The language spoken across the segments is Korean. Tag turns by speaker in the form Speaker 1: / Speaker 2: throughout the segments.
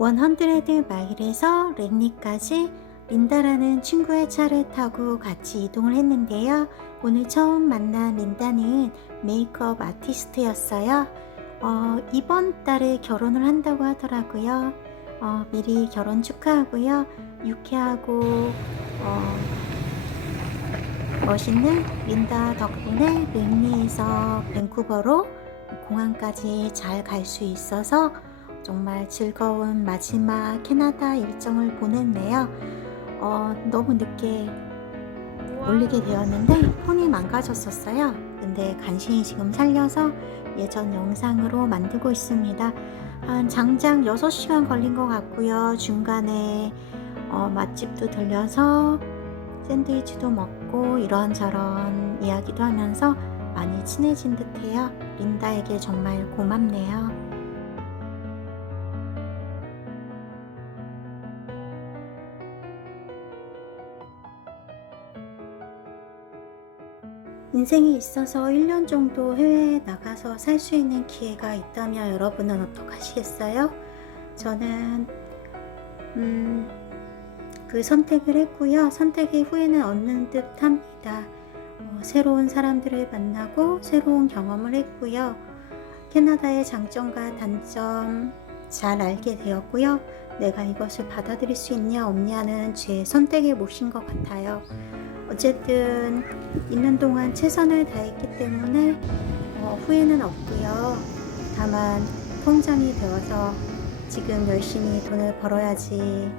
Speaker 1: 100 마일에서 랜리까지 린다라는 친구의 차를 타고 같이 이동을 했는데요. 오늘 처음 만난 린다는 메이크업 아티스트였어요. 어, 이번 달에 결혼을 한다고 하더라고요. 어, 미리 결혼 축하하고요. 유쾌하고 어, 멋있는 린다 덕분에 랜리에서 밴쿠버로 공항까지 잘 갈 수 있어서 정말 즐거운 마지막 캐나다 일정을 보냈네요. 어, 너무 늦게 올리게 되었는데 폰이 망가졌었어요. 근데 간신히 지금 살려서 예전 영상으로 만들고 있습니다. 한 장장 6시간 걸린 것 같고요. 중간에 어, 맛집도 들려서 샌드위치도 먹고 이런저런 이야기도 하면서 많이 친해진 듯해요. 린다에게 정말 고맙네요. 인생에 있어서 1년 정도 해외에 나가서 살 수 있는 기회가 있다면 여러분은 어떡하시겠어요? 저는 음, 그 선택을 했고요. 선택의 후회는 없는 듯 합니다. 어, 새로운 사람들을 만나고 새로운 경험을 했고요. 캐나다의 장점과 단점 잘 알게 되었고요. 내가 이것을 받아들일 수 있냐 없냐는 제 선택의 몫인 것 같아요. 어쨌든 있는 동안 최선을 다했기 때문에 어, 후회는 없고요. 다만 통장이 되어서 지금 열심히 돈을 벌어야지.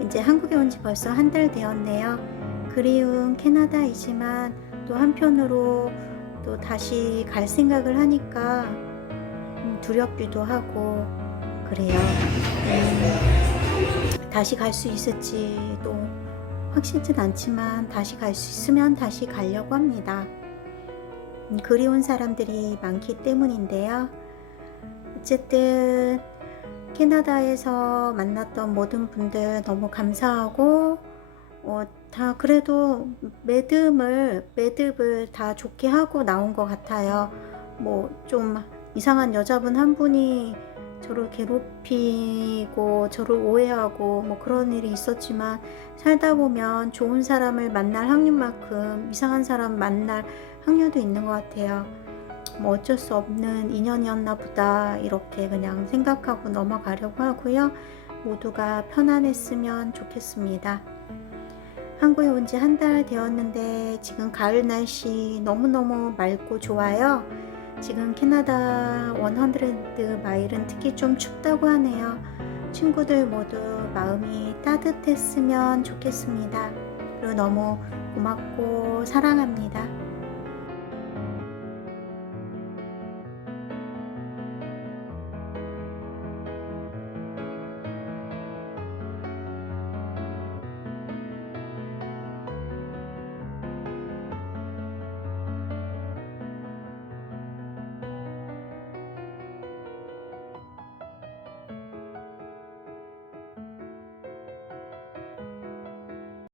Speaker 1: 이제 한국에 온 지 벌써 한 달 되었네요. 그리운 캐나다이지만 또 한편으로 또 다시 갈 생각을 하니까 음, 두렵기도 하고 그래요. 음, 다시 갈 수 있을지 또 확실진 않지만 다시 갈 수 있으면 다시 가려고 합니다. 음, 그리운 사람들이 많기 때문인데요. 어쨌든 캐나다에서 만났던 모든 분들 너무 감사하고 어, 다 그래도 매듭을 매듭을 다 좋게 하고 나온 것 같아요. 뭐 좀 이상한 여자분 한 분이 저를 괴롭히고 저를 오해하고 뭐 그런 일이 있었지만 살다 보면 좋은 사람을 만날 확률만큼 이상한 사람 만날 확률도 있는 것 같아요. 뭐 어쩔 수 없는 인연이었나 보다 이렇게 그냥 생각하고 넘어가려고 하고요. 모두가 편안했으면 좋겠습니다. 한국에 온 지 한 달 되었는데 지금 가을 날씨 너무너무 맑고 좋아요. 지금 캐나다 100 마일은 특히 좀 춥다고 하네요. 친구들 모두 마음이 따뜻했으면 좋겠습니다. 그리고 너무 고맙고 사랑합니다.